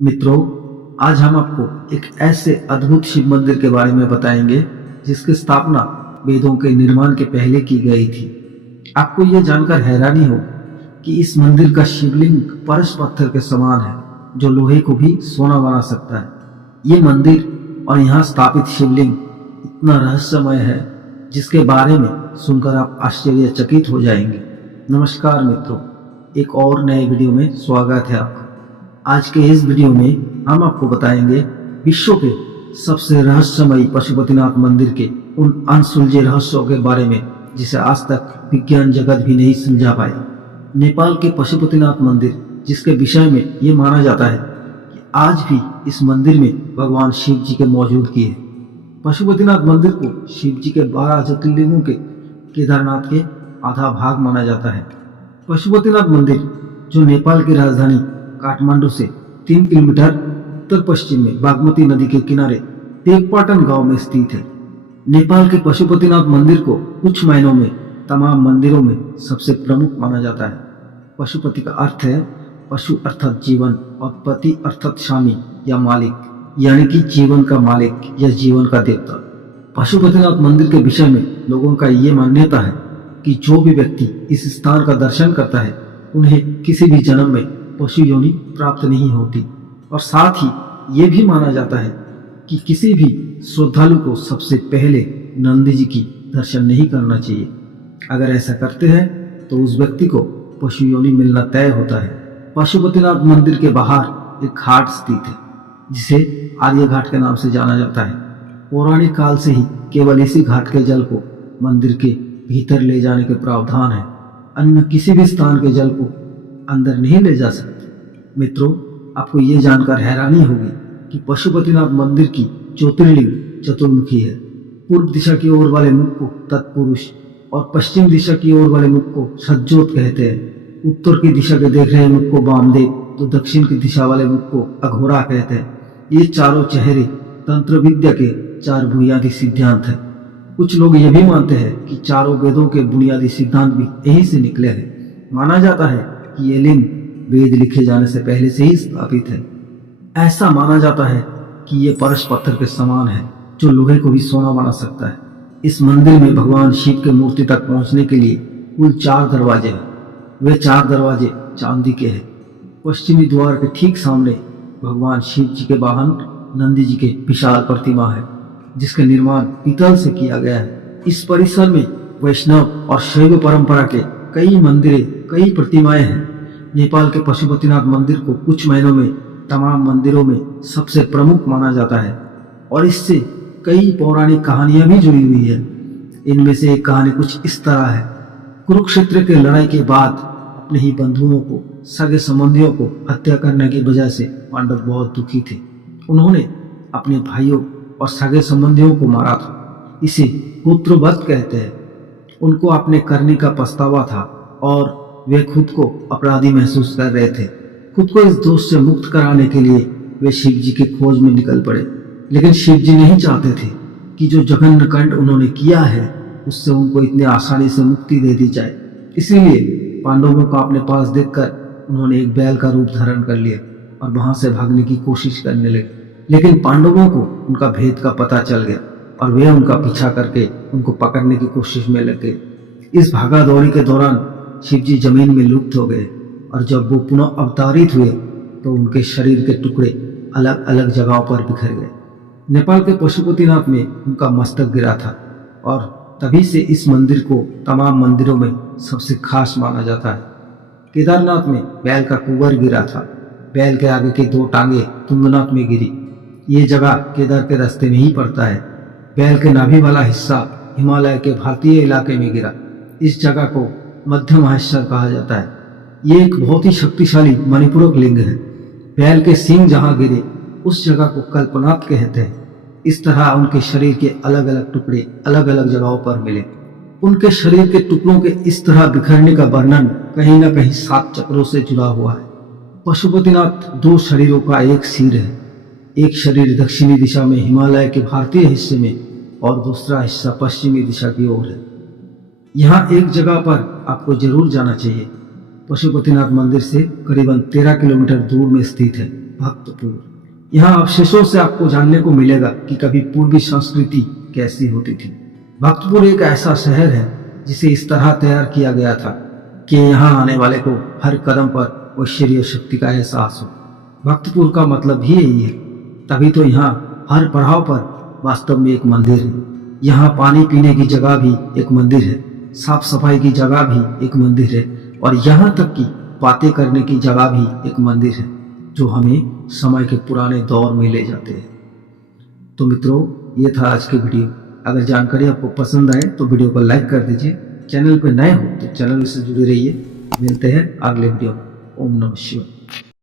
मित्रों, आज हम आपको एक ऐसे अद्भुत शिव मंदिर के बारे में बताएंगे जिसकी स्थापना वेदों के निर्माण के पहले की गई थी। आपको यह जानकर हैरानी हो कि इस मंदिर का शिवलिंग परश पत्थर के समान है, जो लोहे को भी सोना बना सकता है। ये मंदिर और यहाँ स्थापित शिवलिंग इतना रहस्यमय है जिसके बारे में सुनकर आप आश्चर्यचकित हो जाएंगे। नमस्कार मित्रों, एक और नए वीडियो में स्वागत है आपका। आज के इस वीडियो में हम आपको बताएंगे विश्व के सबसे रहस्यमयी पशुपतिनाथ मंदिर के उन अनसुलझे रहस्यों के बारे में जिसे आज तक विज्ञान जगत भी नहीं सुलझा पाया। नेपाल के पशुपतिनाथ मंदिर, जिसके विषय में ये माना जाता है कि आज भी इस मंदिर में भगवान शिव जी के मौजूदगी है। पशुपतिनाथ मंदिर को शिव जी के 12 ज्योतिर्लिंगों के केदारनाथ के आधा भाग माना जाता है। पशुपतिनाथ मंदिर, जो नेपाल की राजधानी काठमांडू से 3 किलोमीटर उत्तर पश्चिम में बागमती नदी के किनारे तेगपाटन गांव में स्थित है। नेपाल के पशुपतिनाथ मंदिर को कुछ मायनों में तमाम मंदिरों में सबसे प्रमुख माना जाता है। पशुपति का अर्थ है पशु अर्थात जीवन और पति अर्थात स्वामी या मालिक, यानी कि जीवन का मालिक या जीवन का देवता। पशुपतिनाथ मंदिर के विषय में लोगों का ये मान्यता है कि जो भी व्यक्ति इस स्थान का दर्शन करता है उन्हें किसी भी जन्म में पशु योनि प्राप्त नहीं होती, और साथ ही ये भी माना जाता है कि किसी भी श्रद्धालु को सबसे पहले नंदी जी की दर्शन नहीं करना चाहिए। अगर ऐसा करते हैं तो उस व्यक्ति को पशु योनि मिलना तय होता है। पशुपतिनाथ मंदिर के बाहर एक घाट स्थित है जिसे आर्य घाट के नाम से जाना जाता है। पौराणिक काल से ही केवल इसी घाट के जल को मंदिर के भीतर ले जाने के प्रावधान है, अन्य किसी भी स्थान के जल को अंदर नहीं ले जा सकते। मित्रों, आपको ये जानकर हैरानी होगी कि पशुपतिनाथ मंदिर की ज्योतिर्लिंग चतुर्मुखी है। पूर्व दिशा की ओर वाले मुख को तत्पुरुष और पश्चिम दिशा की ओर वाले मुख को सज्जोत कहते हैं। उत्तर की दिशा के देख रहे मुख को वामदेव, तो दक्षिण की दिशा वाले मुख को अघोरा कहते हैं। ये चारों चेहरे तंत्र विद्या के 4 बुनियादी सिद्धांत हैं। कुछ लोग ये भी मानते हैं कि चारों वेदों के बुनियादी सिद्धांत भी यहीं से निकले हैं। माना जाता है कि ये लिंग वेद लिखे जाने से पहले से ही स्थापित है। ऐसा माना जाता है कि ये परश पत्थर के समान है, जो लोहे को भी सोना बना सकता है। इस मंदिर में भगवान शिव के मूर्ति तक पहुंचने के लिए कुल 4 दरवाजे हैं। वे 4 दरवाजे चांदी के हैं। पश्चिमी द्वार के ठीक सामने भगवान शिव जी के वाहन नंदी जी के विशाल प्रतिमा है, जिसका निर्माण पीतल से किया गया है। इस परिसर में वैष्णव और शैव परंपरा के कई मंदिरें, कई प्रतिमाएं हैं। नेपाल के पशुपतिनाथ मंदिर को कुछ मायनों में तमाम मंदिरों में सबसे प्रमुख माना जाता है, और इससे कई पौराणिक कहानियां भी जुड़ी हुई है। इनमें से एक कहानी कुछ इस तरह है। कुरुक्षेत्र के लड़ाई के बाद अपने ही बंधुओं को, सगे संबंधियों को हत्या करने की वजह से पांडव बहुत दुखी थे। उन्होंने अपने भाइयों और सगे संबंधियों को मारा था। इसे पुत्रवध कहते हैं। उनको अपने करने का पछतावा था और वे खुद को अपराधी महसूस कर रहे थे। खुद को इस दोष से मुक्त कराने के लिए वे शिव जी की खोज में निकल पड़े, लेकिन शिव जी नहीं चाहते थे कि जो जघन्य कांड उन्होंने किया है उससे उनको इतने आसानी से मुक्ति दे दी जाए। इसीलिए पांडवों को अपने पास देखकर उन्होंने एक बैल का रूप धारण कर लिया और वहां से भागने की कोशिश करने लगे। लेकिन पांडवों को उनका भेद का पता चल गया और वे उनका पीछा करके उनको पकड़ने की कोशिश में लग गए। इस भागा दौड़ी के दौरान शिव जी जमीन में लुप्त हो गए, और जब वो पुनः अवतारित हुए तो उनके शरीर के टुकड़े अलग अलग जगहों पर बिखर गए। नेपाल के पशुपतिनाथ में उनका मस्तक गिरा था, और तभी से इस मंदिर को तमाम मंदिरों में सबसे खास माना जाता है। केदारनाथ में बैल का कुंवर गिरा था। बैल के आगे की 2 टांगे तुंगनाथ में गिरी। ये जगह केदार के रास्ते में ही पड़ता है। बैल के नाभि वाला हिस्सा हिमालय के भारतीय इलाके में गिरा। इस जगह को मध्य महेश्वर कहा जाता है। ये एक बहुत ही शक्तिशाली मणिपूरक लिंग है। बैल के सींग जहां गिरे उस जगह को कल्पनाथ कहते हैं। इस तरह उनके शरीर के अलग अलग टुकड़े अलग अलग जगहों पर मिले। उनके शरीर के टुकड़ों के इस तरह बिखरने का वर्णन कहीं न कहीं 7 चक्रों से जुड़ा हुआ है। पशुपतिनाथ 2 शरीरों का एक सिर है। एक शरीर दक्षिणी दिशा में हिमालय के भारतीय हिस्से में और दूसरा हिस्सा पश्चिमी दिशा की ओर है। यहाँ एक जगह पर आपको जरूर जाना चाहिए। पशुपतिनाथ मंदिर से करीबन 13 किलोमीटर दूर में स्थित है। भक्तपुर। यहाँ अवशेषों से आपको जानने को मिलेगा कि कभी पूर्वी संस्कृति कैसी होती थी। भक्तपुर एक ऐसा शहर है जिसे इस तरह तैयार किया गया था कि यहाँ आने वाले को हर कदम पर ऐश्वर्य शक्ति का एहसास हो। भक्तपुर का मतलब ही यही है, तभी तो यहाँ हर पड़ाव पर वास्तव में एक मंदिर है। यहाँ पानी पीने की जगह भी एक मंदिर है, साफ सफाई की जगह भी एक मंदिर है और यहाँ तक कि बातें करने की जगह भी एक मंदिर है, जो हमें समय के पुराने दौर में ले जाते हैं। तो मित्रों, ये था आज की वीडियो। अगर जानकारी आपको पसंद आए तो वीडियो को लाइक कर दीजिए। चैनल पर नए हो तो चैनल से जुड़े रहिए। मिलते हैं अगले वीडियो में। ओम नमः शिवाय।